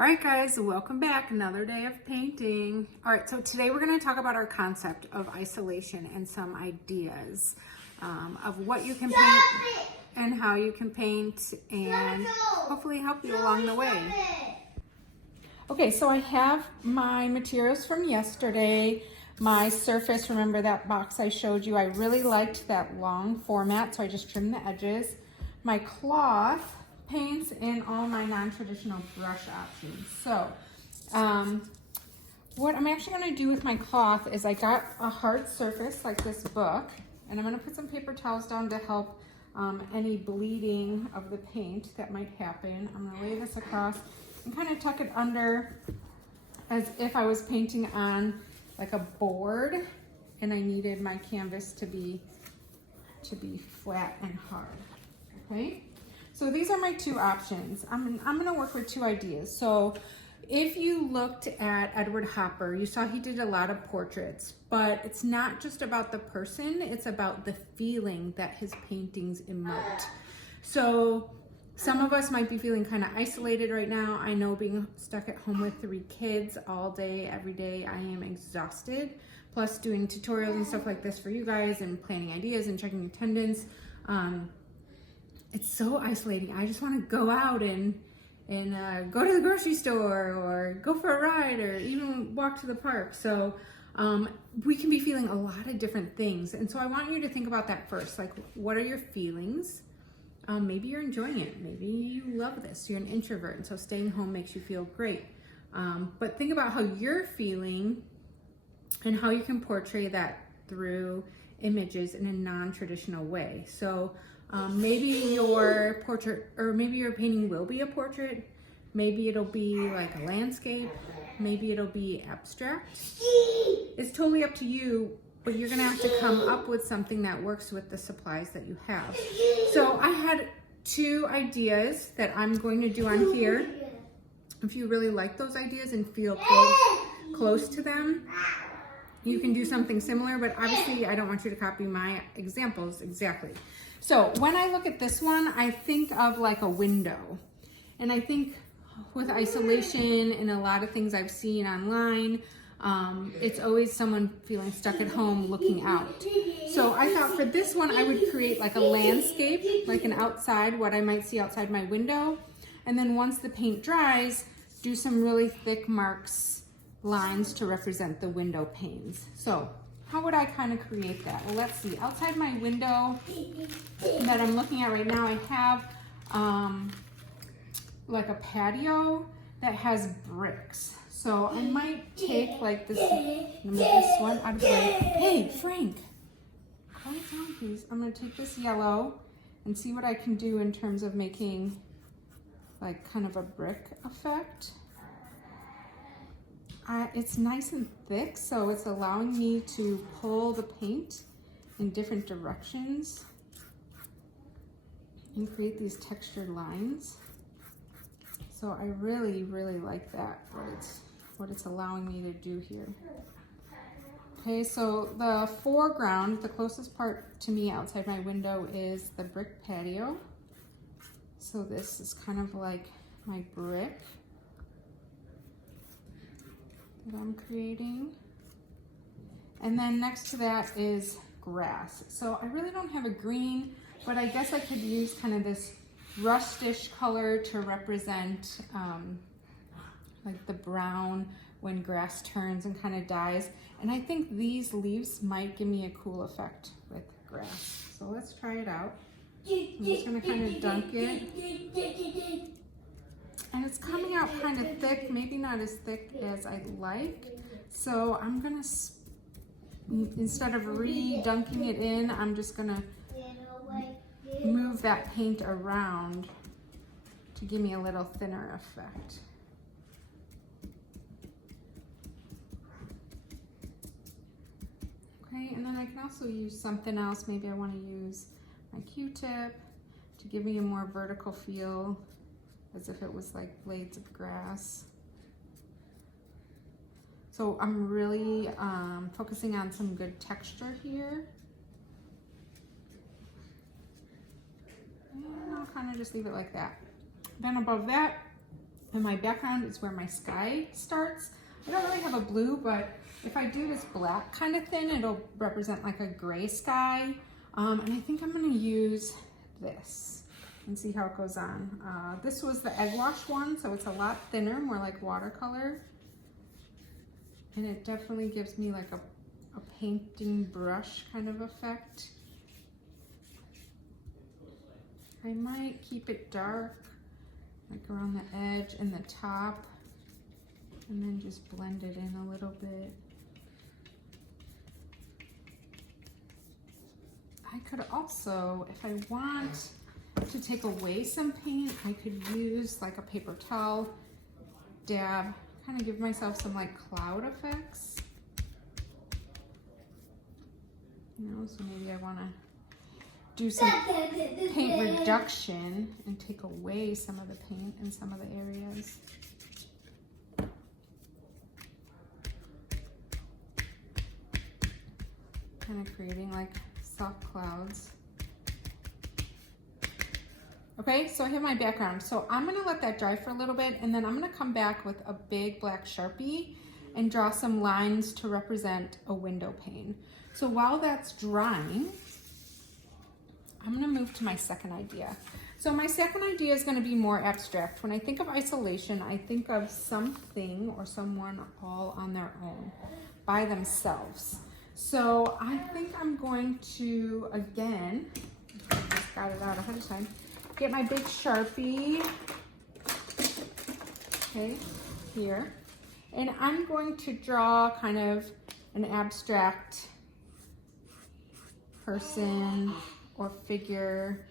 All right, guys, welcome back. Another day of painting. All right, so today we're going to talk about our concept of isolation and some ideas of what you can paint and how you can paint and hopefully help you along the way. Okay, so I have my materials from yesterday. My surface, remember that box I showed you? I really liked that long format, so I just trimmed the edges. My cloth paints and all my non-traditional brush options. So what I'm actually going to do with my cloth is I got a hard surface like this book, and I'm going to put some paper towels down to help any bleeding of the paint that might happen. I'm going to lay this across and kind of tuck it under as if I was painting on like a board and I needed my canvas to be flat and hard. Okay, so these are my two options. I'm gonna work with two ideas. So if you looked at Edward Hopper, you saw he did a lot of portraits, but it's not just about the person, it's about the feeling that his paintings emote. So some of us might be feeling kind of isolated right now. I know, being stuck at home with 3 kids all day, every day, I am exhausted. Plus doing tutorials and stuff like this for you guys and planning ideas and checking attendance. It's so isolating. I just want to go out and go to the grocery store or go for a ride or even walk to the park. So we can be feeling a lot of different things. And so I want you to think about that first. Like, what are your feelings? Maybe you're enjoying it. Maybe you love this. You're an introvert, and so staying home makes you feel great. But think about how you're feeling and how you can portray that through images in a non-traditional way. So maybe your portrait, or maybe your painting will be a portrait. Maybe it'll be like a landscape. Maybe it'll be abstract. It's totally up to you, but you're gonna have to come up with something that works with the supplies that you have. So I had 2 ideas that I'm going to do on here. If you really like those ideas and feel close to them, you can do something similar, but obviously I don't want you to copy my examples exactly. So when I look at this one, I think of like a window. And I think with isolation and a lot of things I've seen online, it's always someone feeling stuck at home looking out. So I thought for this one, I would create like a landscape, like an outside, what I might see outside my window. And then once the paint dries, do some really thick marks, lines to represent the window panes. So how would I kind of create that? Well, let's see. Outside my window that I'm looking at right now, I have like a patio that has bricks. So I might take like this, move this one out of the way. Hey, Frank, quiet down please. I'm gonna take this yellow and see what I can do in terms of making like kind of a brick effect. It's nice and thick, so it's allowing me to pull the paint in different directions and create these textured lines. So I really, really like that, what it's allowing me to do here. Okay, so the foreground, the closest part to me outside my window is the brick patio. So this is kind of like my brick that I'm creating. And then next to that is grass. So I really don't have a green, but I guess I could use kind of this rustish color to represent like the brown when grass turns and kind of dies. And I think these leaves might give me a cool effect with grass. So let's try it out. I'm just gonna kind of dunk it. And it's coming out kind of thick, maybe not as thick as I'd like. So I'm gonna, instead of re-dunking it in, I'm just gonna move that paint around to give me a little thinner effect. Okay, and then I can also use something else. Maybe I want to use my Q-tip to give me a more vertical feel, as if it was like blades of grass. So I'm really focusing on some good texture here. And I'll kind of just leave it like that. Then above that, And my background is where my sky starts. I don't really have a blue, but if I do this black kind of thin, it'll represent like a gray sky. And I think I'm gonna use this and see how it goes on. This was the egg wash one, so it's a lot thinner, more like watercolor. And it definitely gives me like a painting brush kind of effect. I might keep it dark, like around the edge and the top, and then just blend it in a little bit. I could also, if I want to take away some paint, I could use like a paper towel, dab, kind of give myself some like cloud effects. You know, so maybe I want to do some paint reduction and take away some of the paint in some of the areas. Kind of creating like soft clouds. Okay, so I have my background. So I'm gonna let that dry for a little bit, and then I'm gonna come back with a big black Sharpie and draw some lines to represent a window pane. So while that's drying, I'm gonna move to my second idea. So my second idea is gonna be more abstract. When I think of isolation, I think of something or someone all on their own, by themselves. So I think I'm going to, again, I just got it out ahead of time, get my big Sharpie, okay, here. And I'm going to draw kind of an abstract person or figure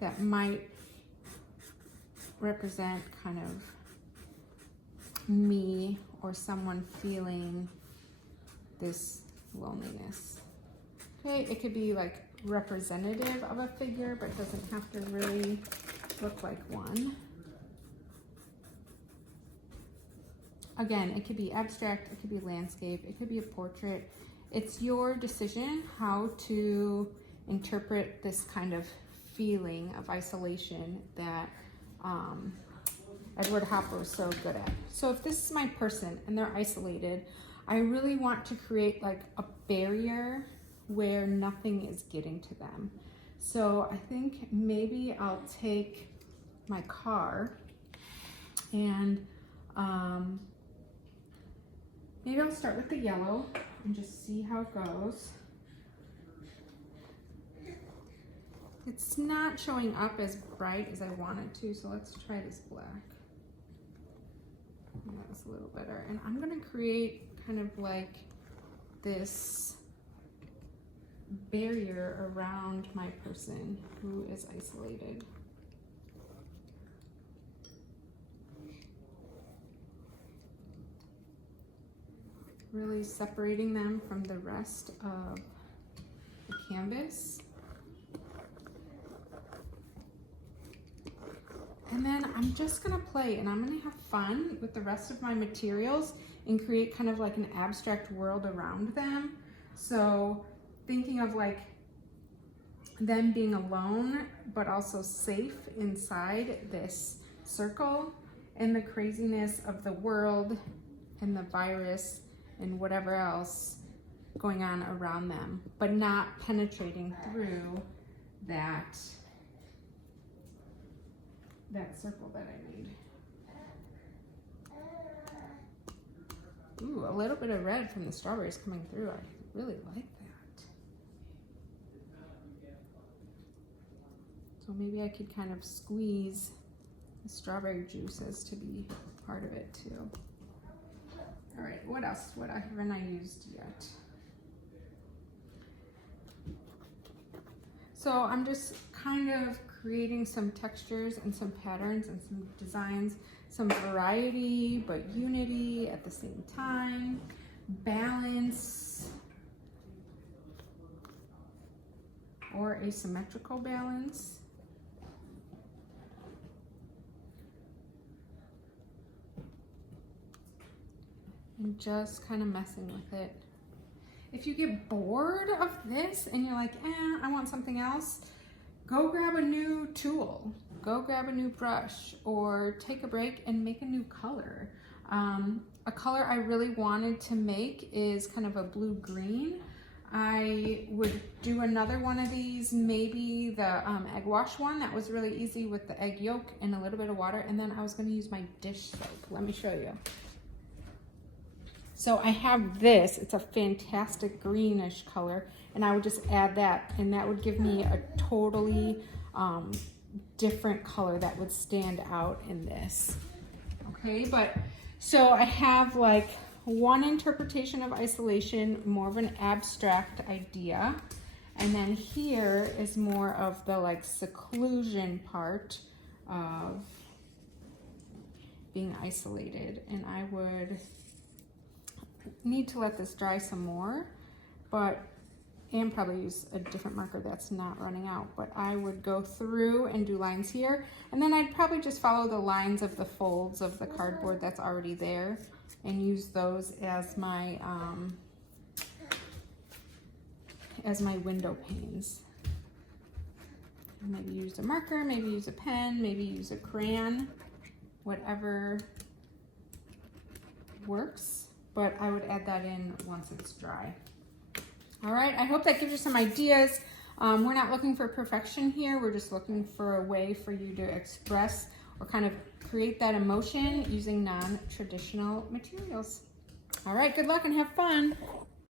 that might represent kind of me or someone feeling this loneliness. Okay, it could be like representative of a figure, but it doesn't have to really look like one. Again, it could be abstract, it could be landscape, it could be a portrait. It's your decision how to interpret this kind of feeling of isolation that Edward Hopper is so good at. So if this is my person and they're isolated, I really want to create like a barrier where nothing is getting to them. So I think maybe I'll take my car and maybe I'll start with the yellow and just see how it goes. It's not showing up as bright as I want it to, so let's try this black. That's a little better. And I'm gonna create kind of like this barrier around my person who is isolated. Really separating them from the rest of the canvas. And then I'm just gonna play and I'm gonna have fun with the rest of my materials and create kind of like an abstract world around them. So thinking of like them being alone, but also safe inside this circle and the craziness of the world and the virus and whatever else going on around them, but not penetrating through that circle that I made. Ooh, a little bit of red from the strawberries coming through. I really like that. So maybe I could kind of squeeze the strawberry juices to be part of it too. All right, what else? What haven't I used yet? So I'm just kind of creating some textures and some patterns and some designs, some variety, but unity at the same time, balance, or asymmetrical balance. And just kind of messing with it. If you get bored of this and you're like, I want something else, go grab a new tool. go grab a new brush or take a break and make a new color. A color I really wanted to make is kind of a blue-green. I would do another one of these, maybe the egg wash one. That was really easy with the egg yolk and a little bit of water. And then I was going to use my dish soap. Let me show you. So I have this. It's a fantastic greenish color. And I would just add that. And that would give me a totally different color that would stand out in this. Okay, but so I have like one interpretation of isolation, more of an abstract idea. And then here is more of the like seclusion part of being isolated. And I would need to let this dry some more, and probably use a different marker that's not running out. But I would go through and do lines here. And then I'd probably just follow the lines of the folds of the cardboard that's already there and use those as my window panes. Maybe use a marker, maybe use a pen, maybe use a crayon, whatever works. But I would add that in once it's dry. All right, I hope that gives you some ideas. We're not looking for perfection here. We're just looking for a way for you to express or kind of create that emotion using non-traditional materials. All right, good luck and have fun.